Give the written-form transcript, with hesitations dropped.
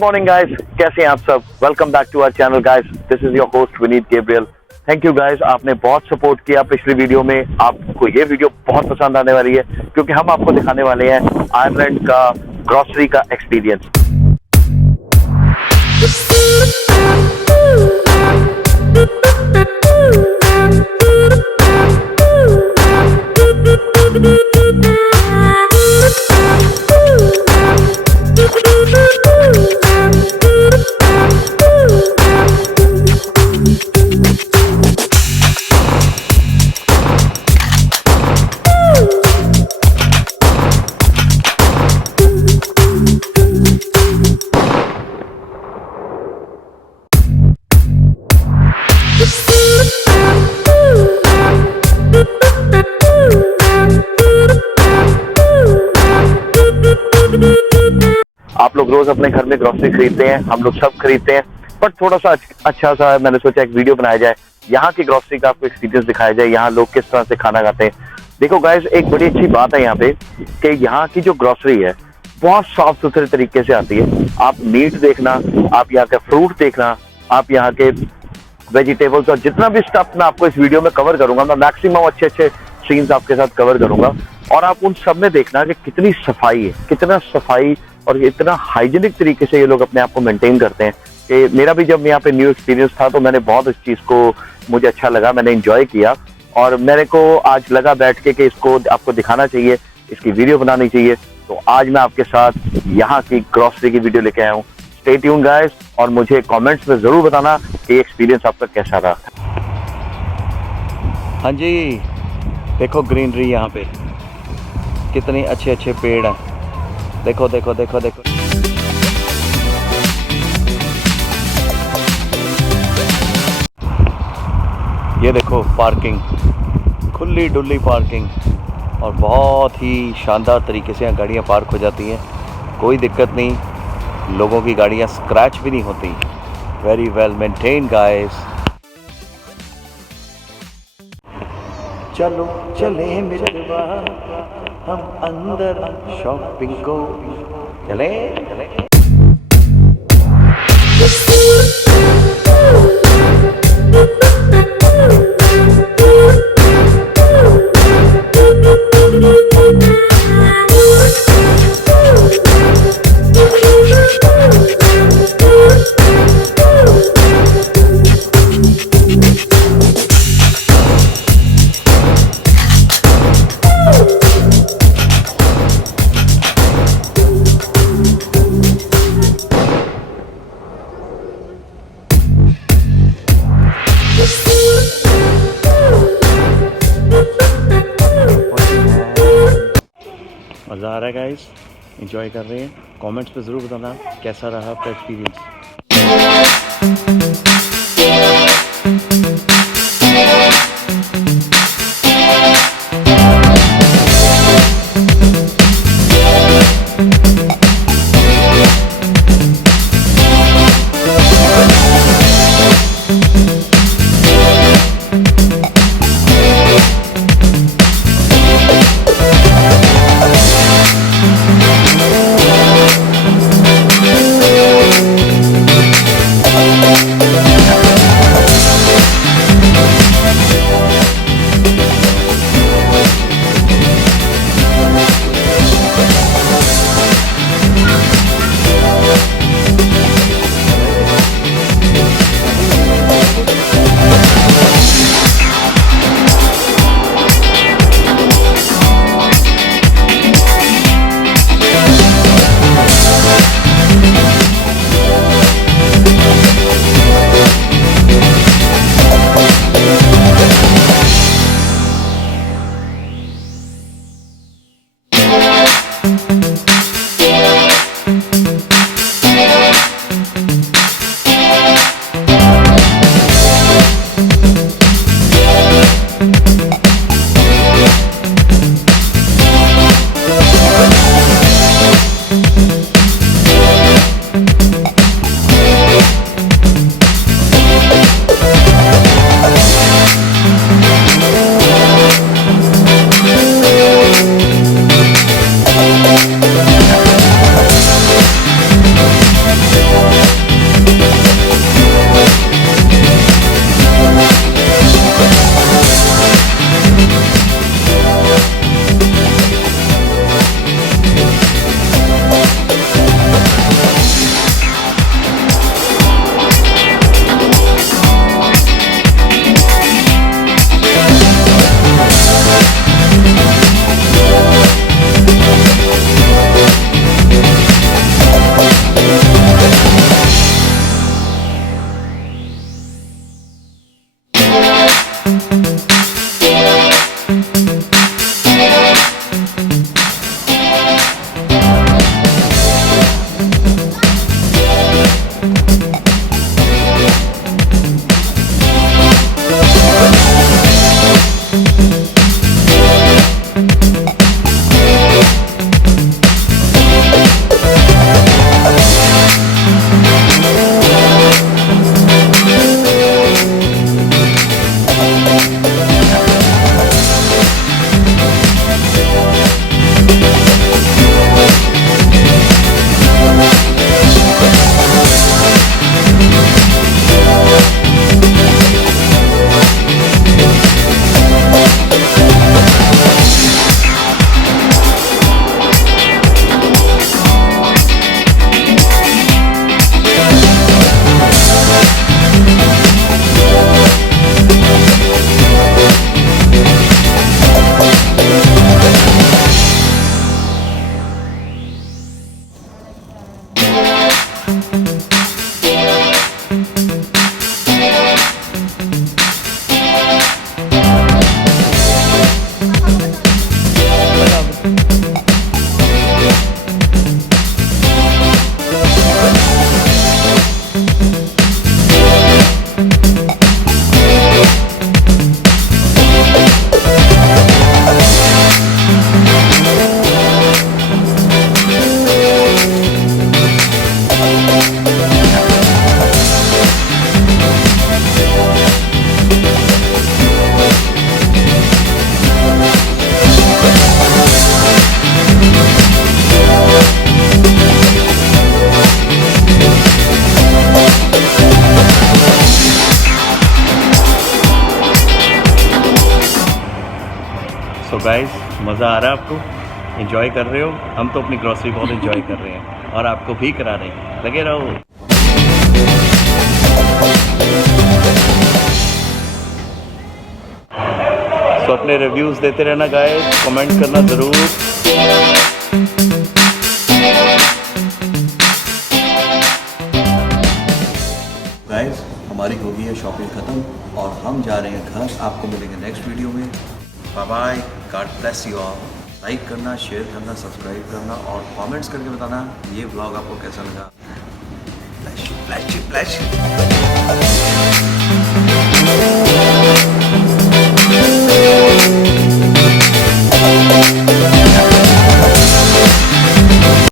Good morning guys, कैसे हैं आप सब। Welcome back to our channel guys, this is your host Vineet Gabriel. Thank you guys, आपने बहुत सपोर्ट किया पिछली वीडियो में। आपको ये वीडियो बहुत पसंद आने वाली है क्योंकि हम आपको दिखाने वाले हैं आयरलैंड का ग्रोसरी का एक्सपीरियंस। आप लोग रोज अपने घर में ग्रोसरी खरीदते हैं, हम लोग सब खरीदते हैं, बट थोड़ा सा अच्छा सा मैंने सोचा एक वीडियो बनाया जाए, यहाँ की ग्रोसरी का आपको एक्सपीरियंस दिखाया जाए, यहाँ लोग किस तरह से खाना खाते हैं। देखो गाइस, एक बड़ी अच्छी बात है यहाँ पे कि यहाँ की जो ग्रोसरी है बहुत साफ सुथरे तरीके से आती है। आप मीट देखना, आप यहाँ का फ्रूट देखना, आप यहाँ के वेजिटेबल्स और जितना भी स्टफ मैं आपको इस वीडियो में कवर करूंगा, मैं मैक्सिमम अच्छे अच्छे सीन्स आपके साथ कवर करूंगा और आप उन सब में देखना कि कितनी सफाई है, कितना सफाई और इतना हाइजीनिक तरीके से ये लोग अपने आप को मेंटेन करते हैं। कि मेरा भी जब यहाँ पे न्यू एक्सपीरियंस था तो मैंने बहुत इस चीज़ को मुझे अच्छा लगा, मैंने एंजॉय किया और मेरे को आज लगा बैठ के कि इसको आपको दिखाना चाहिए, इसकी वीडियो बनानी चाहिए। तो आज मैं आपके साथ यहाँ की ग्रोसरी की वीडियो लेके आया हूँ। स्टे ट्यून गाइस और मुझे कमेंट्स में ज़रूर बताना कि एक्सपीरियंस आपका कैसा रहा। हाँ जी, देखो ग्रीनरी यहाँ पे, कितने अच्छे अच्छे पेड़ हैं। देखो देखो देखो देखो, ये देखो पार्किंग, खुली डुल्ली पार्किंग और बहुत ही शानदार तरीके से यहाँ गाड़ियाँ पार्क हो जाती हैं, कोई दिक्कत नहीं, लोगों की गाड़ियाँ स्क्रैच भी नहीं होती। Very well maintain guys. चलो चले मित्रवा, हम अंदर शॉपिंग को चले चले। मज़ा आ रहा है गाइस, एंजॉय कर रहे हैं। कमेंट्स पे ज़रूर बताना कैसा रहा आपका एक्सपीरियंस। गाइस, मज़ा आ रहा है आपको? एंजॉय कर रहे हो? हम तो अपनी ग्रॉसरी बहुत एंजॉय कर रहे हैं और आपको भी करा रहे हैं। लगे रहो। तो अपने रिव्यूज़ देते रहना गाइस, कमेंट करना ज़रूर। गाइस, हमारी हो गई है शॉपिंग ख़त्म और हम जा रहे हैं घर। आपको मिलेंगे नेक्स्ट वीडियो में। Bye bye, God bless you all. Like करना, शेयर करना, सब्सक्राइब करना और कमेंट्स करके बताना ये व्लॉग आपको कैसा लगा। Flash flash flash.